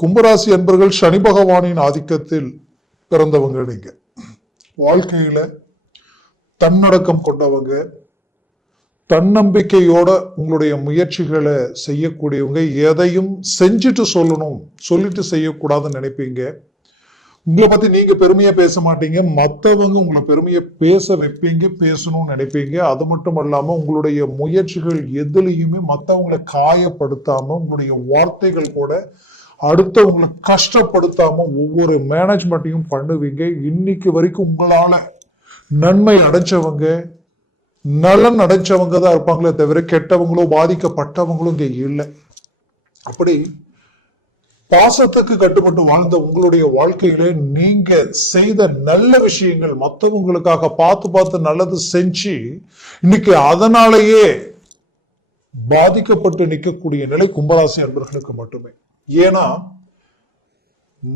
கும்பராசி அன்பர்கள் சனி பகவானின் ஆதிக்கத்தில் பிறந்தவங்க. நீங்க வாழ்க்கையில தன்னடக்கம் கொண்டவங்க, தன்னம்பிக்கையோட உங்களுடைய முயற்சிகளை செய்யக்கூடியவங்க. எதையும் செஞ்சுட்டு சொல்லணும், சொல்லிட்டு செய்யக்கூடாதுன்னு நினைப்பீங்க. உங்களை பத்தி நீங்க பெருமையா பேச மாட்டீங்க, மற்றவங்க உங்களை பெருமையா பேச வைப்பீங்க, பேசணும்னு நினைப்பீங்க. அது மட்டும் இல்லாம உங்களுடைய முயற்சிகள் எதுலையுமே மற்றவங்களை காயப்படுத்தாம, உங்களுடைய வார்த்தைகள் கூட அடுத்தவங்களை கஷ்டப்படுத்தாம ஒவ்வொரு மேனேஜ்மெண்ட்டையும் பண்ணுவீங்க. இன்னைக்கு வரைக்கும் உங்களால நன்மை அடைஞ்சவங்க, நலன் அடைஞ்சவங்க தான் இருப்பாங்களே தவிர கெட்டவங்களோ பாதிக்கப்பட்டவங்களும் இங்க இல்லை. அப்படி பாசத்துக்கு கட்டுப்பட்டு வாழ்ந்த உங்களுடைய வாழ்க்கையில நீங்க செய்த நல்ல விஷயங்கள் மற்றவங்களுக்காக பார்த்து பார்த்து நல்லது செஞ்சு இன்னைக்கு அதனாலேயே பாதிக்கப்பட்டு நிற்கக்கூடிய நிலை கும்பராசி அன்பர்களுக்கு மட்டுமே. ஏன்னா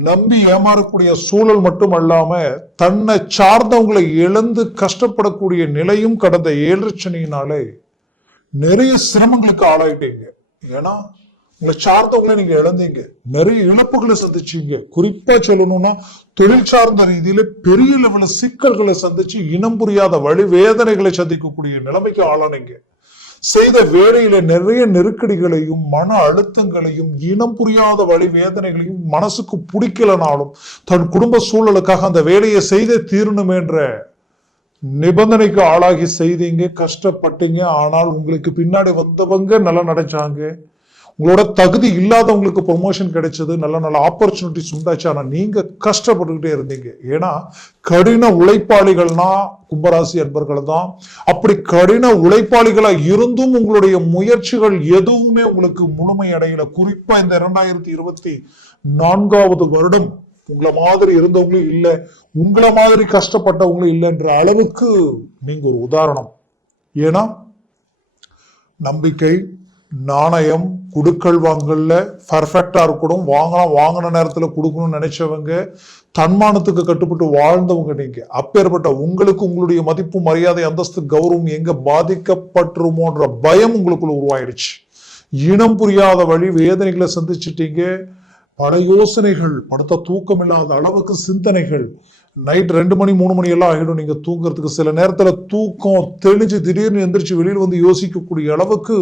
நம்பி ஏமாறக்கூடிய சூழல் மட்டும் அல்லாம தன்னை சார்ந்தவங்களை இழந்து கஷ்டப்படக்கூடிய நிலையும் கடந்த 7 சனியினாலே நிறைய சிரமங்களுக்கு ஆளாயிட்டீங்க. ஏன்னா உங்களை சார்ந்தவங்களை நீங்க இழந்தீங்க, நிறைய இழப்புகளை சந்திச்சீங்க. குறிப்பா சொல்லணும்னா தொழில் சார்ந்த ரீதியில பெரிய லெவல சிக்கல்களை சந்திச்சு இனம் புரியாத வழி வேதனைகளை சந்திக்கக்கூடிய நிலைமைக்கு ஆளானீங்க. செய்த வேலையில நிறைய நெருக்கடிகளையும் மன அழுத்தங்களையும் இனம் புரியாத வழி வேதனைகளையும் மனசுக்கு பிடிக்கலனாலும் தன் குடும்ப சூழலுக்காக அந்த வேலையை செய்தே தீரணும் என்ற நிபந்தனைக்கு ஆளாகி செய்தீங்க, கஷ்டப்பட்டீங்க. ஆனால் உங்களுக்கு பின்னாடி வந்தவங்க நல்லா நடச்சாங்க. உங்களோட தகுதி இல்லாதவங்களுக்கு ப்ரொமோஷன் கிடைச்சது, நல்ல நல்ல ஆப்பர்ச்சுனிட்டிஸ் உண்டாச்சு. ஆனா நீங்க கஷ்டப்பட்டுக்கிட்டே இருந்தீங்க. ஏன்னா கடின உழைப்பாளிகள்னா கும்பராசி அன்பர்கள் தான். அப்படி கடின உழைப்பாளிகளா இருந்தும் உங்களுடைய முயற்சிகள் எதுவுமே உங்களுக்கு முழுமை அடையல. குறிப்பா இந்த 2024வது வருடம் உங்களை மாதிரி இருந்தவங்களும் இல்லை, உங்களை மாதிரி கஷ்டப்பட்டவங்களும் இல்லைன்ற அளவுக்கு நீங்க ஒரு உதாரணம். ஏன்னா நம்பிக்கை, நாணயம், குடுக்கல் வாங்கல பர்ஃபெக்டா இருக்கணும், வாங்கின நேரத்துல கொடுக்கணும்னு நினைச்சவங்க, தன்மானத்துக்கு கட்டுப்பட்டு வாழ்ந்தவங்க நீங்க. அப்பேற்பட்ட உங்களுக்கு உங்களுடைய மதிப்பு, மரியாதை, அந்தஸ்து, கௌரவம் எங்க பாதிக்கப்பட்டுருமோன்ற பயம் உங்களுக்குள்ள உருவாயிடுச்சு. இனம் புரியாத வழி வேதனைகளை சந்திச்சுட்டீங்க. பல யோசனைகள், படுத்த தூக்கம் இல்லாத அளவுக்கு சிந்தனைகள். நைட் 2 மணி 3 மணி எல்லாம் ஆகிடும் நீங்க தூங்குறதுக்கு. சில நேரத்துல தூக்கம் தெளிஞ்சு திடீர்னு எந்திரிச்சு வெளியில் வந்து யோசிக்கக்கூடிய அளவுக்கு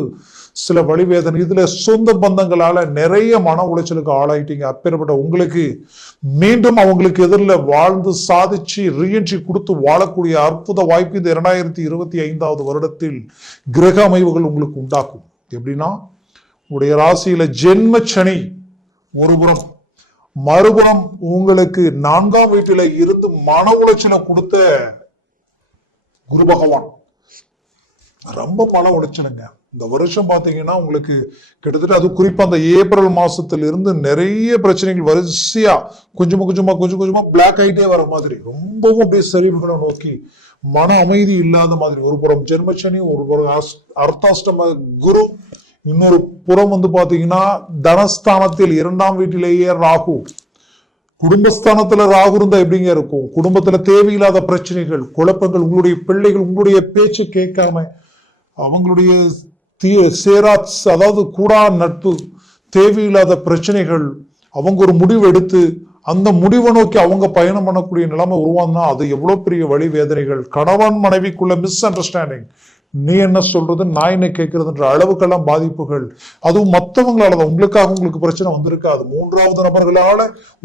சில வழிவேதனை. இதுல சொந்த பந்தங்களால நிறைய மன உளைச்சலுக்கு ஆளாயிட்டீங்க. அப்பேற்பட்ட உங்களுக்கு மீண்டும் அவங்களுக்கு எதிரில் வாழ்ந்து சாதிச்சு ரீஎன்ட்ரி கொடுத்து வாழக்கூடிய அற்புத வாய்ப்பு இந்த 2025வது வருடத்தில் கிரக அமைவுகள் உங்களுக்கு உண்டாக்கும். எப்படின்னா உங்களுடைய ராசியில ஜென்ம சனி ஒருபுறம், மறுபுறம் உங்களுக்கு 4ஆம் வீட்டில இருந்து மன உளைச்சலை கொடுத்த குரு பகவான் ரொம்ப மன உளைச்சலுங்க. இந்த வருஷம் பாத்தீங்கன்னா உங்களுக்கு கிட்டத்தட்ட, அது குறிப்பா அந்த ஏப்ரல் மாசத்துல இருந்து நிறைய பிரச்சனைகள் வரிசையா கொஞ்சம் கொஞ்சமா பிளாக் ஆயிட்டே வர மாதிரி, ரொம்பவும் அப்படியே சரிவுகளை நோக்கி மன அமைதி இல்லாத மாதிரி. ஒரு புறம் ஜென்மசனி, ஒரு புறம் அர்த்தாஷ்டம குரு, இன்னொரு புறம் வந்து பாத்தீங்கன்னா தனஸ்தானத்தில் 2ஆம் வீட்டிலேயே ராகு. குடும்பஸ்தானத்துல ராகு இருந்தா எப்படிங்க இருக்கும்? குடும்பத்துல தேவையில்லாத பிரச்சனைகள், குழப்பங்கள், உங்களுடைய பிள்ளைகள் உங்களுடைய பேச்சு கேட்காம அவங்களுடைய அதாவது கூடா நட்பு, தேவையில்லாத பிரச்சனைகள், அவங்க ஒரு முடிவு எடுத்து அந்த முடிவை நோக்கி அவங்க பயணம் பண்ணக்கூடிய நிலைமை உருவானா அது எவ்வளவு பெரிய வழி வேதனைகள். கணவன் மனைவிக்குள்ள மிஸ் அண்டர்ஸ்டாண்டிங், நீ என்ன சொல்றது நான் என்ன கேட்கறதுன்ற அளவுக்கெல்லாம் பாதிப்புகள். அதுவும் மற்றவங்களால, உங்களுக்காக உங்களுக்கு பிரச்சனை வந்திருக்காது, 3வது நபர்களால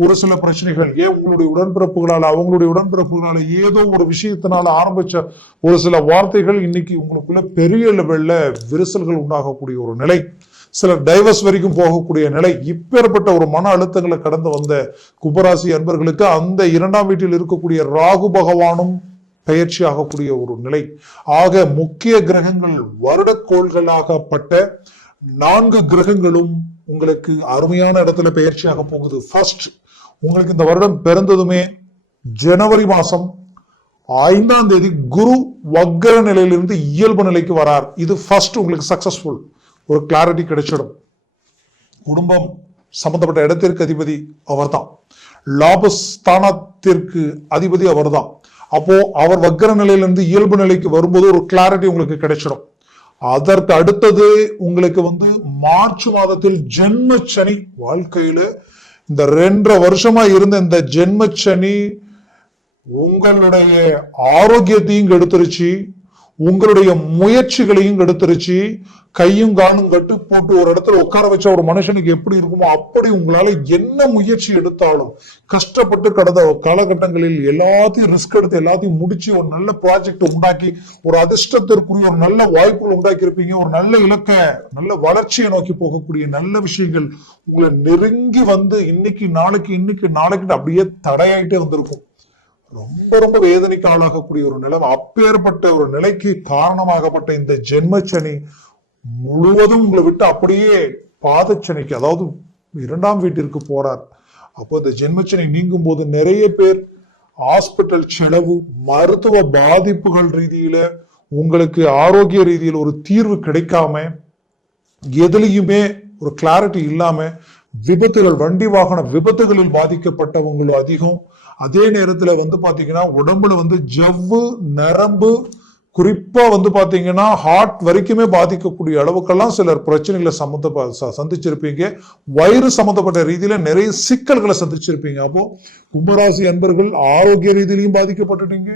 ஒரு சில பிரச்சனைகள். ஏன் உங்களுடைய உடன்பிறப்புகளால, அவங்களுடைய உடன்பிறப்புகளால, ஏதோ ஒரு விஷயத்தினால ஆரம்பிச்ச ஒரு சில வார்த்தைகள் இன்னைக்கு உங்களுக்குள்ள பெரிய லெவல்ல விரிசல்கள் உண்டாகக்கூடிய ஒரு நிலை. சிலர் டைவர்ஸ் வரைக்கும் போகக்கூடிய நிலை. இப்பேற்பட்ட ஒரு மன அழுத்தங்களை கடந்து வந்த கும்பராசி அன்பர்களுக்கு அந்த 2ஆம் வீட்டில் இருக்கக்கூடிய ராகு பகவானும் பயிற்சி ஆகக்கூடிய ஒரு நிலை. ஆக முக்கிய கிரகங்கள், வருடக்கோள்களாகப்பட்ட 4 கிரகங்களும் உங்களுக்கு அருமையான இடத்துல பயிற்சியாக போகுது. ஃபர்ஸ்ட், உங்களுக்கு இந்த வருடம் பிறந்ததுமே ஜனவரி மாசம் 5ஆம் தேதி குரு வக்ர நிலையிலிருந்து இயல்பு நிலைக்கு வரார். இது ஃபர்ஸ்ட் உங்களுக்கு சக்சஸ்ஃபுல், ஒரு கிளாரிட்டி கிடைச்சிடும். குடும்பம் சம்பந்தப்பட்ட இடத்திற்கு அதிபதி அவர்தான், லாபஸ்தானத்திற்கு அதிபதி அவர்தான். அப்போ அவர் வக்ர நிலையிலிருந்து இயல்பு நிலைக்கு வரும்போது ஒரு கிளாரிட்டி உங்களுக்கு கிடைச்சிடும். அதற்கு அடுத்தது உங்களுக்கு வந்து மார்ச் மாதத்தில் ஜென்ம சனி, வாழ்க்கையில இந்த 2.5 வருஷமா இருந்த இந்த ஜென்மச்சனி உங்களுடைய ஆரோக்கியத்தையும் கெடுத்துருச்சு, உங்களுடைய முயற்சிகளையும் கெடுத்துருச்சு. கையும் காலும் கட்டு போட்டு ஒரு இடத்துல உட்கார வச்ச ஒரு மனுஷனுக்கு எப்படி இருக்குமோ அப்படி உங்களால என்ன முயற்சி எடுத்தாலும் கஷ்டப்பட்டு கடந்த காலகட்டங்களில் எல்லாத்தையும் ரிஸ்க் எடுத்து எல்லாத்தையும் முடிச்சு ஒரு நல்ல ப்ராஜெக்ட் உண்டாக்கி ஒரு அதிர்ஷ்டத்திற்குரிய ஒரு நல்ல வாய்ப்புகள் உண்டாக்கி இருப்பீங்க. ஒரு நல்ல இலக்க, நல்ல வளர்ச்சியை நோக்கி போகக்கூடிய நல்ல விஷயங்கள் உங்களை நெருங்கி வந்து இன்னைக்கு நாளைக்கு அப்படியே தடையாயிட்டே வந்திருக்கும். ரொம்ப ரொம்ப வேதனைக்கு ஆளாகக்கூடிய ஒரு நிலைமை. அப்பேற்பட்ட ஒரு நிலைக்கு காரணமாகப்பட்ட இந்த ஜென்மச்சனி முழுவதும் உங்களை விட்டு அப்படியே பாதச்சனிக்கு, அதாவது 2ஆம் வீட்டிற்கு போறார். அப்போ இந்த ஜென்மச்சனி நீங்கும் போது நிறைய பேர் ஹாஸ்பிட்டல் செலவு, மருத்துவ பாதிப்புகள் ரீதியில உங்களுக்கு ஆரோக்கிய ரீதியில் ஒரு தீர்வு கிடைக்காம, எதுலையுமே ஒரு கிளாரிட்டி இல்லாம விபத்துகள், வண்டி வாகன விபத்துகளில் பாதிக்கப்பட்டவங்களும் அதிகம். அதே நேரத்துல வந்து பாத்தீங்கன்னா உடம்புல வந்து ஜவ்வு, நரம்பு, குறிப்பா வந்து பாத்தீங்கன்னா ஹார்ட் வரைக்குமே பாதிக்கக்கூடிய அளவுக்கெல்லாம் சிலர் பிரச்சனைகளை சந்திச்சிருப்பீங்க. வயிறு சம்பந்தப்பட்ட ரீதியில நிறைய சிக்கல்களை சந்திச்சிருப்பீங்க. அப்போ கும்பராசி அன்பர்கள் ஆரோக்கிய ரீதியிலையும் பாதிக்கப்பட்டுட்டீங்க.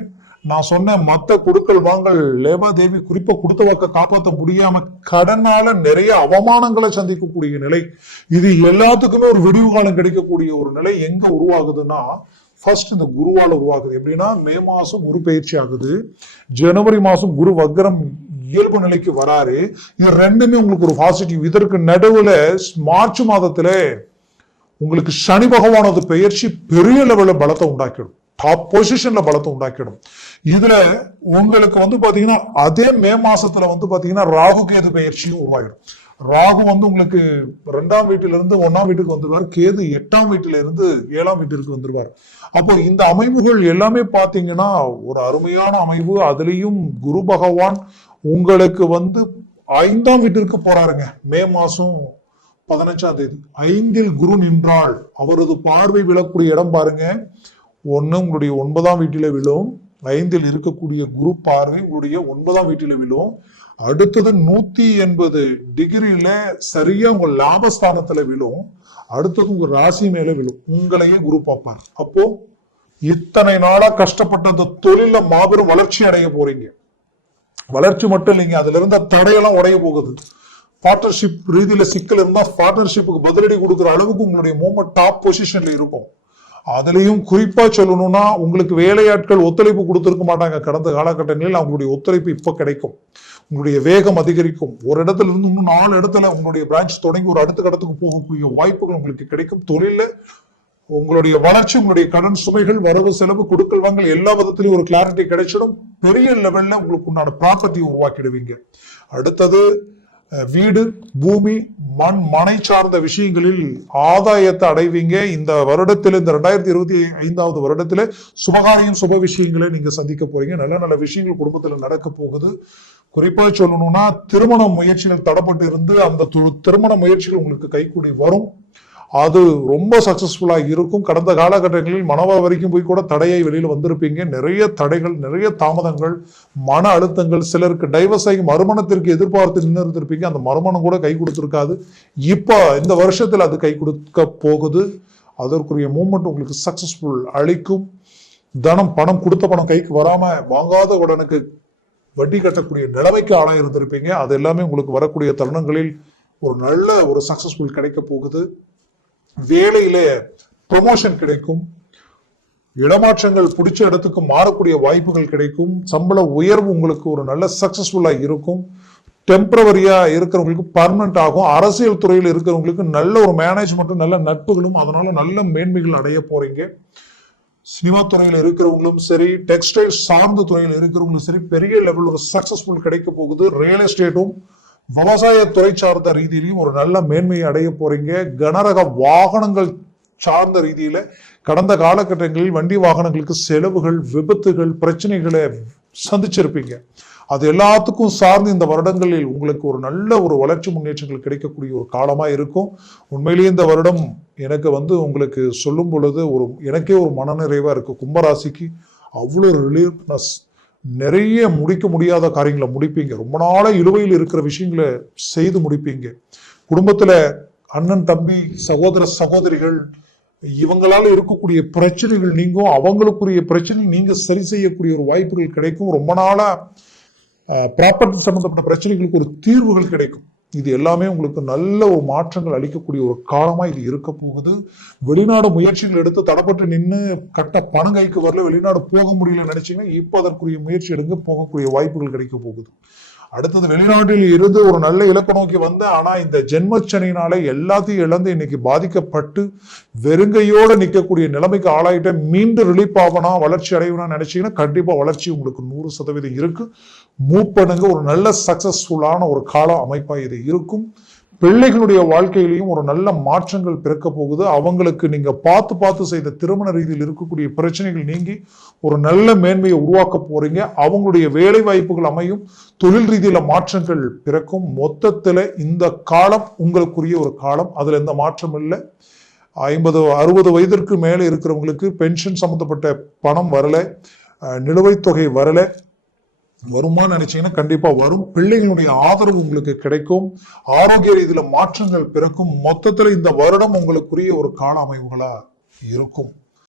நான் சொன்ன மத்த குடுக்கல் வாங்கல் லேவாதேவி குறிப்பா கொடுத்த வாக்க காப்பாற்ற முடியாம கடனால நிறைய அவமானங்களை சந்திக்கக்கூடிய நிலை. இது எல்லாத்துக்குமே ஒரு விடிவு காலம் கிடைக்கக்கூடிய ஒரு நிலை எங்க உருவாகுதுன்னா, ஃபர்ஸ்ட் இந்த குருவால உருவாகுது. எப்படின்னா மே மாசம் குரு பயிற்சி ஆகுது, ஜனவரி மாசம் குரு வக்ரம் இயல்பு நிலைக்கு வராரு. இது ரெண்டுமே உங்களுக்கு ஒரு பாசிட்டிவ். இதற்கு நடுவுல மார்ச் மாதத்துல உங்களுக்கு சனி பகவானது பெயர்ச்சி பெரிய லெவல்ல பலத்தை உண்டாக்கிடும், டாப் பொசிஷன்ல பலத்தை உண்டாக்கிடும். இதுல உங்களுக்கு வந்து பாத்தீங்கன்னா அதே மே மாசத்துல வந்து பாத்தீங்கன்னா ராகு கேது பெயர்ச்சியும் உருவாகிடும். ராகு வந்து உங்களுக்கு 2ஆம் வீட்டில இருந்து 1ஆம் வீட்டுக்கு வந்துருவார், கேது 8ஆம் வீட்டில இருந்து 7ஆம் வீட்டிற்கு வந்துருவார். அப்போ இந்த அமைப்புகள் எல்லாமே பாத்தீங்கன்னா ஒரு அருமையான அமைப்பு. அதுலயும் குரு பகவான் உங்களுக்கு வந்து 5ஆம் வீட்டிற்கு போறாருங்க. மே மாசம் 15ஆம் தேதி 5இல் குரு நின்றால் அவரது பார்வை விழக்கூடிய இடம் பாருங்க. ஒண்ணு உங்களுடைய 9ஆம் வீட்டில விழும். 5இல் இருக்கக்கூடிய குரு பார்வை உங்களுடைய 9ஆம் வீட்டில விழும். அடுத்தது 180 டிகிரியில சரியா உங்க லாபஸ்தானத்துல விழும். அடுத்தது உங்க ராசி மேல விழும். உங்களையே குரு பார்ப்பார். அப்போ இத்தனை நாளா கஷ்டப்பட்ட அந்த தொழில மாபெரும் வளர்ச்சி அடைய போறீங்க. வளர்ச்சி மட்டும் இல்லைங்க, அதுல இருந்த தடையெல்லாம் உடைய போகுது. பார்ட்னர்ஷிப் ரீதியில சிக்கல் இருந்தா பார்ட்னர்ஷிப்புக்கு பதிலடி கொடுக்குற அளவுக்கு உங்களுடைய மூமெண்ட் டாப் பொசிஷன்ல இருக்கும். அதுலயும் குறிப்பா சொல்லணும்னா உங்களுக்கு வேலையாட்கள் ஒத்துழைப்பு கொடுத்திருக்க மாட்டாங்க. கடந்த காலகட்டங்களில் அவங்களுடைய ஒத்துழைப்பு இப்ப கிடைக்கும். உங்களுடைய வேகம் அதிகரிக்கும். ஒரு இடத்துல இருந்து இன்னும் 4 இடத்துல உங்களுடைய பிரான்ச் தொடங்கி ஒரு அடுத்த இடத்துக்கு போகக்கூடிய வாய்ப்புகள் உங்களுக்கு கிடைக்கும். தொழில உங்களுடைய வளர்ச்சி, உங்களுடைய கடன் சுமைகள், வரவு செலவு, கொடுக்கல் வாங்கல் எல்லா விதத்திலையும் ஒரு கிளாரிட்டி கிடைச்சிடும். பெரிய லெவல்ல உங்களுக்கு உண்டான ப்ராப்பர்ட்டி உருவாக்கிடுவீங்க. அடுத்தது வீடு, பூமி, மண், மனை சார்ந்த விஷயங்களில் ஆதாயத்தை அடைவீங்க. இந்த வருடத்தில், இந்த 2025ஆவது வருடத்துல சுபகாரியம், சுப விஷயங்களை நீங்க சந்திக்க போறீங்க. நல்ல நல்ல விஷயங்கள் குடும்பத்துல நடக்க போகுது. குறிப்பா சொல்லணும்னா திருமண முயற்சிகள் தடைப்பட்டு இருந்து அந்த திருமண முயற்சிகள் உங்களுக்கு கைகூடி வரும். அது ரொம்ப சக்சஸ்ஃபுல்லா இருக்கும். கடந்த காலகட்டங்களில் மனவா வரைக்கும் போய் கூட தடையை வெளியில வந்திருப்பீங்க. நிறைய தடைகள், நிறைய தாமதங்கள், மன அழுத்தங்கள், சிலருக்கு டைவர்ஸ் ஆகி மறுமணத்திற்கு எதிர்பார்த்து நின்று இருந்திருப்பீங்க. அந்த மறுமணம் கூட கை கொடுத்திருக்காது. இப்ப இந்த வருஷத்துல அது கை கொடுக்க போகுது. அதற்குரிய மூமெண்ட் உங்களுக்கு சக்சஸ்ஃபுல் அளிக்கும். தனம், பணம், கொடுத்த பணம் கைக்கு வராம வாங்காத உடனுக்கு வட்டி கட்டக்கூடிய நிலைமைக்கு ஆளாக இருந்திருப்பீங்க. அது எல்லாமே உங்களுக்கு வரக்கூடிய தருணங்களில் ஒரு நல்ல ஒரு சக்சஸ்ஃபுல் கிடைக்க போகுது. வேலையில ப்ரொமோஷன் கிடைக்கும். இடமாற்றங்கள் பிடிச்ச இடத்துக்கு மாறக்கூடிய வாய்ப்புகள் கிடைக்கும். சம்பள உயர்வு உங்களுக்கு ஒரு நல்ல சக்சஸ்ஃபுல்லா இருக்கும். டெம்பரவரியா இருக்கிறவங்களுக்கு பர்மனன்ட் ஆகும். அரசியல் துறையில் இருக்கிறவங்களுக்கு நல்ல ஒரு மேனேஜ்மெண்ட்டும் நல்ல நட்புகளும், அதனால நல்ல மேன்மைகள் அடைய போறீங்க. சினிமா துறையில் இருக்கிறவங்களும் சரி, டெக்ஸ்டைல் சார்ந்த துறையில் இருக்கிறவங்களும் சரி, பெரிய லெவல் ஒரு சக்சஸ்ஃபுல் கிடைக்க போகுது. ரியல் எஸ்டேட்டும் விவசாய துறை சார்ந்த ரீதியிலையும் ஒரு நல்ல மேன்மையை அடைய போறீங்க. கனரக வாகனங்கள் சார்ந்த ரீதியில கடந்த காலகட்டங்களில் வண்டி வாகனங்களுக்கு செலவுகள், விபத்துகள், பிரச்சனைகளை சந்திச்சிருப்பீங்க. அது எல்லாத்துக்கும் சார்ந்து இந்த வருடங்களில் உங்களுக்கு ஒரு நல்ல ஒரு வளர்ச்சி முன்னேற்றங்கள் கிடைக்கக்கூடிய ஒரு காலமா இருக்கும். உண்மையிலேயே இந்த வருடம் எனக்கு உங்களுக்கு சொல்லும் பொழுது எனக்கே ஒரு மனநிறைவா இருக்கு. கும்பராசிக்கு அவ்வளோ ரிலீஃப்னஸ், நிறைய முடிக்க முடியாத காரியங்களை முடிப்பீங்க. ரொம்ப நாளா இழுவையில் இருக்கிற விஷயங்களை செய்து முடிப்பீங்க. குடும்பத்துல அண்ணன், தம்பி, சகோதர, சகோதரிகள் இவங்களால இருக்கக்கூடிய பிரச்சனைகள் நீங்கும், அவங்களுக்குரிய பிரச்சனை நீங்க சரி செய்யக்கூடிய ஒரு வாய்ப்புகள் கிடைக்கும். ரொம்ப நாளா ப்ராப்பர்ட்டி சம்பந்தப்பட்ட பிரச்சனைகளுக்கு ஒரு தீர்வுகள் கிடைக்கும். இது எல்லாமே உங்களுக்கு நல்ல ஒரு மாற்றங்கள் அளிக்கக்கூடிய ஒரு காலமா இது இருக்க போகுது. வெளிநாடு முயற்சிகள் எடுத்து தடப்பட்டு நின்று கட்ட பணம் கைக்கு வரல, வெளிநாடு போக முடியல நினைச்சீங்கன்னா இப்ப அதற்குரிய முயற்சி எடுங்க, போகக்கூடிய வாய்ப்புகள் கிடைக்க போகுது. அடுத்தது வெளிநாட்டில் இருந்து ஒரு நல்ல இலக்கு நோக்கி வந்த, ஆனா இந்த ஜென்மச்சனினால எல்லாத்தையும் இழந்து இன்னைக்கு பாதிக்கப்பட்டு வெறுங்கையோட நிற்கக்கூடிய நிலைமைக்கு ஆளாயிட்ட மீண்டும் ரிலீப் ஆகனா, வளர்ச்சி அடையணும்னு நினைச்சீங்கன்னா கண்டிப்பா வளர்ச்சி உங்களுக்கு 100% இருக்கு. மூவ் பண்ணுங்க. ஒரு நல்ல சக்சஸ்ஃபுல்லான ஒரு கால அமைப்பா இது இருக்கும். பிள்ளைகளுடைய வாழ்க்கையிலையும் ஒரு நல்ல மாற்றங்கள் பிறக்க போகுது. அவங்களுக்கு நீங்க பார்த்து செய்த திருமண ரீதியில் இருக்கக்கூடிய பிரச்சனைகள் நீங்கி ஒரு நல்ல மேன்மையை உருவாக்க போறீங்க. அவங்களுடைய வேலை வாய்ப்புகள் அமையும், தொழில் ரீதியில மாற்றங்கள் பிறக்கும். மொத்தத்துல இந்த காலம் உங்களுக்குரிய ஒரு காலம், அதுல எந்த மாற்றம் இல்லை. 50-60 வயதிற்கு மேல இருக்கிறவங்களுக்கு பென்ஷன் சம்பந்தப்பட்ட பணம் வரல, நிலுவைத் தொகை வரல, வருமானு நினைச்சீங்கன்னா கண்டிப்பா வரும். பிள்ளைகளுடைய ஆதரவு உங்களுக்கு கிடைக்கும். ஆரோக்கிய ரீதியில மாற்றங்கள் பிறக்கும். மொத்தத்துல இந்த வருடம் உங்களுக்குரிய ஒரு கால அமைவுகளா இருக்கும்.